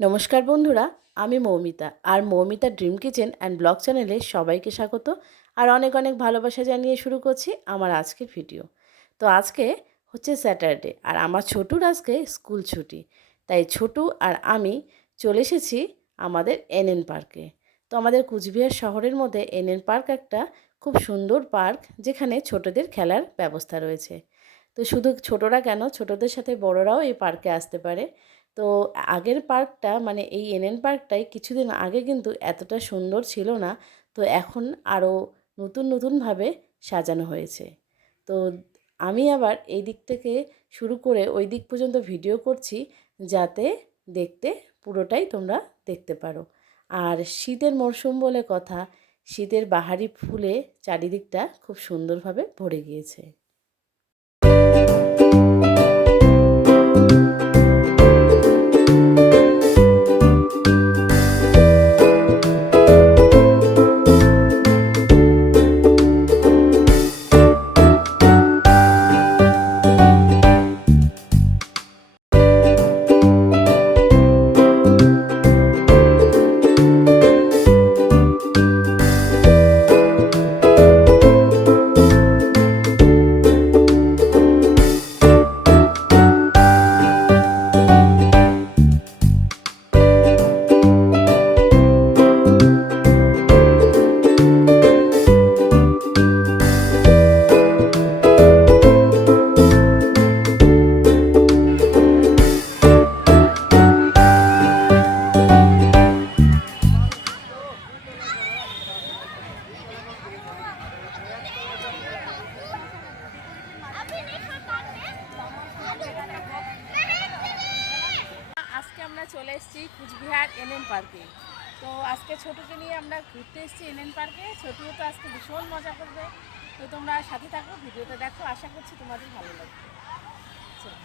নমস্কার বন্ধুরা, আমি মৌমিতা আর Moumita dream kitchen and blog চ্যানেলে সবাইকে স্বাগত আর অনেক অনেক ভালোবাসা জানিয়ে শুরু করছি আমার আজকের ভিডিও। তো আজকে হচ্ছে স্যাটারডে আর আমার ছোটুর আজকে স্কুল ছুটি, তাই ছোটু আর আমি চলে এসেছি আমাদের এনএন পার্কে। তো আমাদের কুচবিহার শহরের মধ্যে এনএন পার্ক একটা খুব সুন্দর পার্ক, যেখানে ছোটদের খেলার ব্যবস্থা রয়েছে। তো শুধু ছোটরা কেন, ছোটদের সাথে বড়রাও এই পার্কে আসতে পারে। তো আগের পার্কটা মানে এই এনএন পার্কটাই কিছুদিন আগে কিন্তু এতটা সুন্দর ছিল না। তো এখন আরও নতুন নতুনভাবে সাজানো হয়েছে। তো আমি আবার এই দিক থেকে শুরু করে ওই দিক পর্যন্ত ভিডিও করছি, যাতে দেখতে পুরোটাই তোমরা দেখতে পারো। আর শীতের মরশুম বলে কথা, শীতের বাহারি ফুলে চারিদিকটা খুব সুন্দরভাবে ভরে গিয়েছে। আজকে আমরা চলে এসেছি কুচবিহার এনএন পার্কে। তো আজকে ছোটুকে নিয়ে আমরা ঘুরতে এসেছি এনএন পার্কে। ছোটুও তো আজকে ভীষণ মজা করবে। তো তোমরা সাথে থাকো, ভিডিওটা দেখো, আশা করছি তোমাদের ভালো লাগবে। চলো।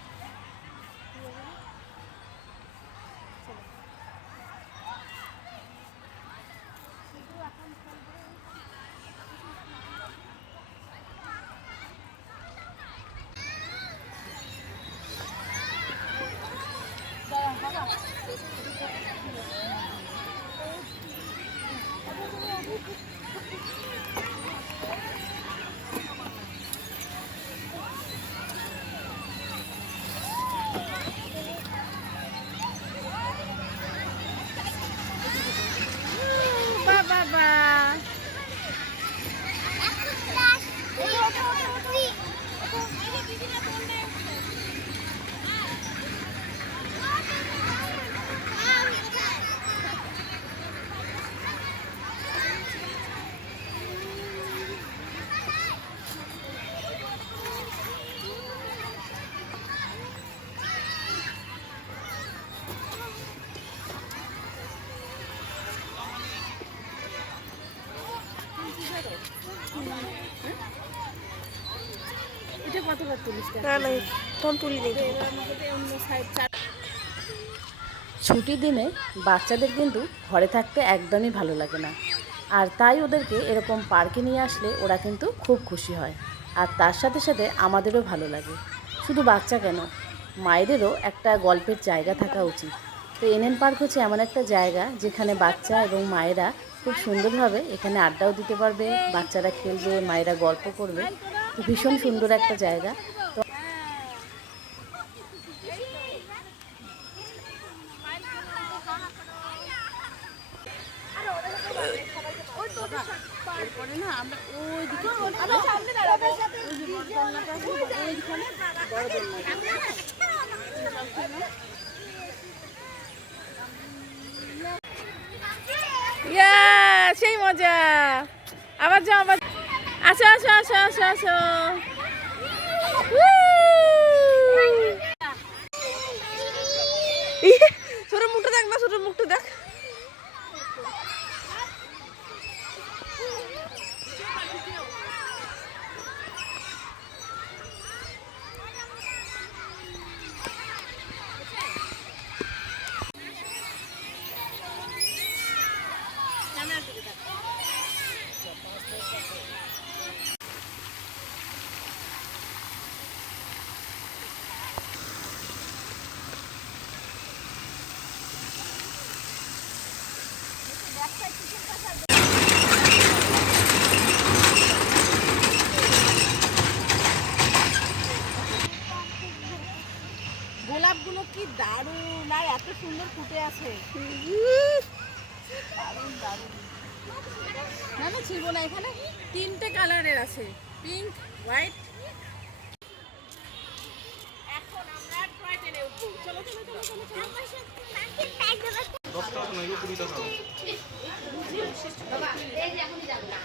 ছুটির দিনে বাচ্চাদের কিন্তু ঘরে থাকতে একদমই ভালো লাগে না, আর তাই ওদেরকে এরকম পার্কে নিয়ে আসলে ওরা কিন্তু খুব খুশি হয়। আর তার সাথে সাথে আমাদেরও ভালো লাগে। শুধু বাচ্চা কেন, মায়েদেরও একটা গল্পের জায়গা থাকা উচিত। তো এনএন পার্ক হচ্ছে এমন একটা জায়গা যেখানে বাচ্চা এবং মায়েরা খুব সুন্দরভাবে এখানে আড্ডাও দিতে পারবে, বাচ্চারা খেলবে, মায়েরা গল্প করবে। তো ভীষণ সুন্দর একটা জায়গা। তো এরপরে না আমরা ওই দিকে সেই মজা। আবার যাও, আবার আসো আসো আসো আসো আসো। ছোট মুখটা দেখ না, ছোট মুখটা দেখ। সুন্দর ফুটে আছে। দারুণ দারুণ। না না ছিলবো না, এখানে 3টে কালারের আছে, পিঙ্ক, হোয়াইট। এখন আমরা টয় ট্রেনে উঠবো। চলো চলো চলো চলো চলো। 10 টাকা নয় 20 টাকা। বাবা এই যে এখনই যাবো না।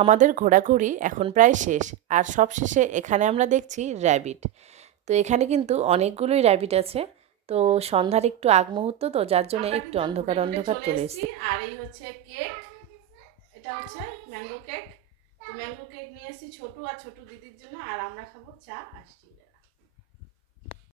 আমাদের ঘোরাঘুরি এখন প্রায় শেষ, আর সব শেষে এখানে আমরা দেখছি র্যাবিট। তো এখানে কিন্তু অনেকগুলোই র্যাবিট আছে। তো সন্ধ্যার একটু আগ মুহূর্ত, তো যার জন্য একটু অন্ধকার অন্ধকার চলে এসেছি। আর এই হচ্ছে কেক, এটা হচ্ছে ম্যাঙ্গো কেক। তো ম্যাঙ্গো কেক নিয়ে এসেছি ছোটু আর ছোটু দিদির জন্য, আর আমরা খাবো চা আর সিঙ্গারা।